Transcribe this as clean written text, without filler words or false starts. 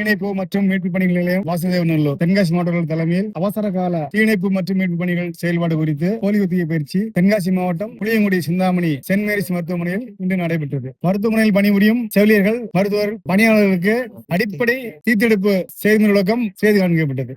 தீயணைப்பு மற்றும் மீட்பு பணிகள் நிலையம் வாசுதேவநல்லூர் தென்காசி மாவட்ட தலைமையில் அவசர கால தீயணைப்பு மற்றும் மீட்பு பணிகள் செயல்பாடு குறித்து போலி ஒத்திகை பயிற்சி தென்காசி மாவட்டம் புளியங்குடி சிந்தாமணி சென்ட் மேரிஸ் மருத்துவமனையில் இன்று நடைபெற்றது. மருத்துவமனையில் பணிபுரியும் செவிலியர்கள், மருத்துவர், பணியாளர்களுக்கு அடிப்படை தீத்தெடுப்பு செயல்முறை விளக்கம் செய்து காண்பிக்கப்பட்டது.